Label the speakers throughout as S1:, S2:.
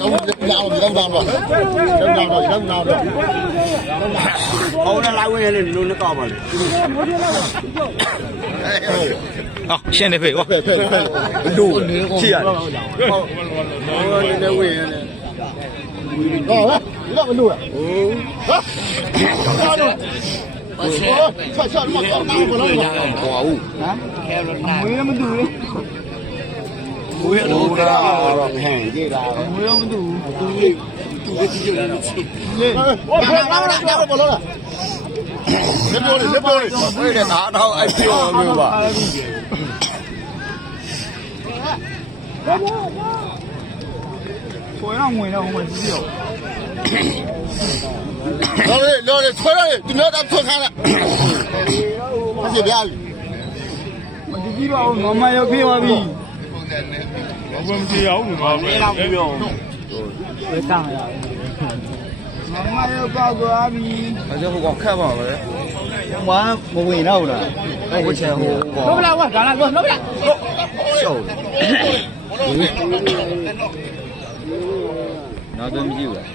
S1: တော့တော့တော့တော့တော့တော့တော့
S2: ဟောလာဝင်လေလူနဲ့ကောက်ပါလေ
S3: ဟောရှင်းနေဖေကွာ
S1: ဖဲဖဲဖဲ
S2: လူကြည့်ရတယ်ဟုတ်ဟောနေနေဝင်လေ
S1: တော့ဒီတော့မလို့လားဟာဟာတော့ဆက်ဆက်မတော့တော့ဘလို့လဲ
S2: ဟောဦး
S1: မွေးမတူဘူး
S2: ဘွေးလို့တာတော့ဟန်ကြည့်တာ
S1: မွေးမတူဘူးတူလေးတူလေးကြည့်ရလို့ရှိလေဘာလာလာလာဘလို့လဲလက်ပေါ်လေးလက်ပေါ်လေး
S2: ဘွေးတဲ့ငါတော့အဲ့ပြောမျိုးပါ
S1: ဆွဲတော့ငွေတော့ဟိုမှာကြည့်ရောလောလေလောလေဆွဲရတယ်ဒီတော့ထွက်ခါလားမကြည့်ပြားပြီ
S4: မကြည့်ပါဘူးမမရောက်ပြေးပါပြီ
S5: ဘယ်မကြည့်အောင်ဘာပဲ
S2: အဲ့လောက်ပြော
S4: ဘယ်တောင်းရမမရောက်ကောက်သွားပြီ
S2: အဲ့ဒါဟိုကခက်ပါပဲ
S4: ဝါမဝင်တော့လားအဲ့ဒီချေဟို
S1: လောလာဝါဒါလာလောလောလာ
S2: ရှုပ်
S3: နောက်တော့မရှိဘူးလား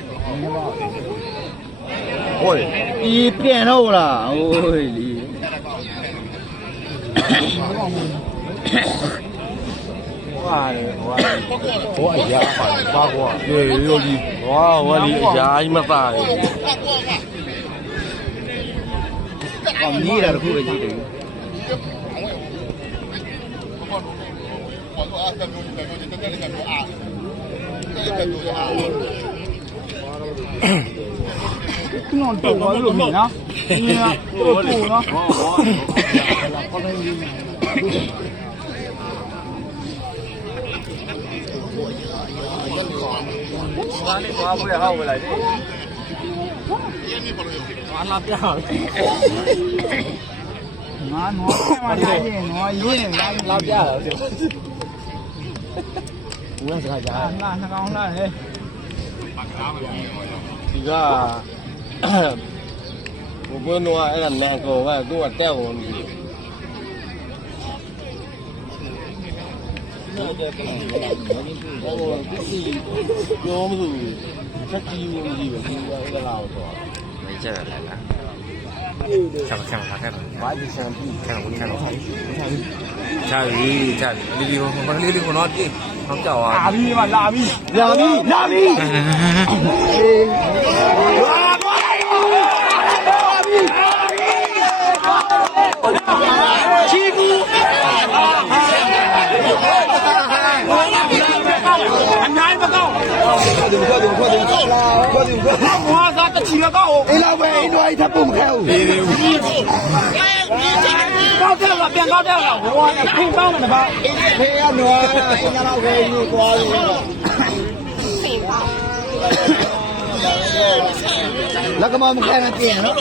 S2: ဟို
S4: ဒီပြန်တော့လားဟိုလီ
S2: ဟိုအရာပါပါကွာရေရိုကြီးဝါဝါဒီအရာကြီးမသားလေ
S4: အောင်ကြီးတာတခုပဲကြည့်တယ်သူ့တော့တော့လို့မြင်နော်ဒီကတော့ပို့နော်
S2: ဘာလဲ ဘာဘွေးဟောက်ဝင်လိုက်တယ်
S4: ငါနော်မှလာရင်နော်ရွရင်လာလာပြတာဟုတ်တယ်ဦးကစကားကြားနာနှကောင်လာလေ
S2: ဒီကဘဘနွားအဲ့ဒါနန်ကောကသူကတက်ဝင်ပြီ ပြောမလို့ချက်ကြီးဝင်ကြီးပဲဒီကအဲ့ဒါတော့
S3: 没这个来了看吧看吧看吧
S2: ဘာဒီဆန်ပြီ
S3: 看吧看吧下雨下雨哩哩我我哩哩我那地好叫
S4: လာ
S3: 啊
S4: ပြီမလာပြီလာပြီလာပြီ
S1: အေးလာပဲအင်းတို့အဲ့ထပ်ပုံမခဲဘူး
S4: ကောက်တယ်လားပြန်ကောက်တယ်လားဟိုကဖိပေါင်းတယ်ဗျာ
S1: ဖေးရနွားအင်းကတော့ပဲယူသွားလို့လက်ကမမခဲနဲ့ပြင်နော်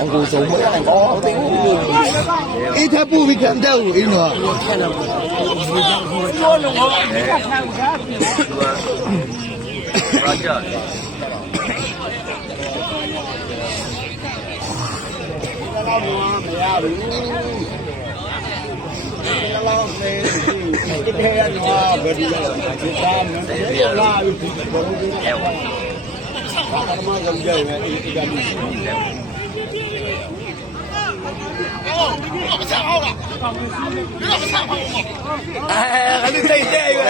S1: အကူဆုံးမရနိုင်ဘောအေးထပ်ပူပြီးခံတဲ့ဦးအင်းတော့
S3: ဘာကြ
S2: လဲလာမရဘူးလာမေဒီတဲ့ရနော်ဘယ်ဒီလဲစစ်သားမင်းလာပြီဘယ်လိုလဲဘာကမှကြောက်ကြရဲ့ဒီကနေ့
S3: အော်ဒီကမစားအောင်လားဒီကမစားအောင်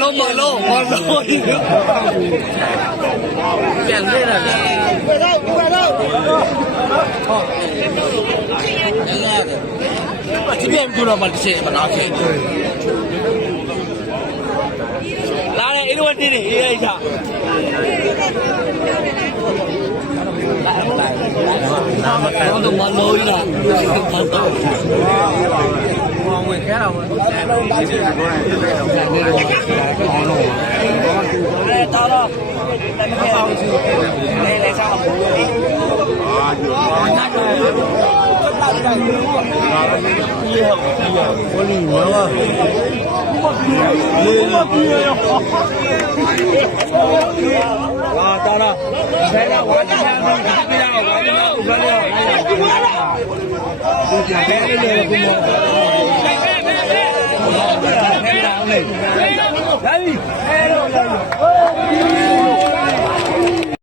S3: လုံးမလုံးမလုံးပြန်ရတာ
S6: ပြန်တော့ပြန်တော့ဟုတ်ဒီပြန်ပြတော့မှတစ်ချက်မနာခဲ့လာတယ်
S3: အဲ့လိုတင်းနေအေးအိတ်သာလာလာလာလာမတော်တော့မလို့ရတာ ယ်ဒီဟောဒီဟောလီနော်လေလေပြေရောအာတာတော့ဆဲကဝါကြမ်းတော့ဒီပြရဝါကြမ်းတော့ဘယ်လိုလဲဒီကြတဲ့လေကူမော လာပြီအဲလိုလာပြီ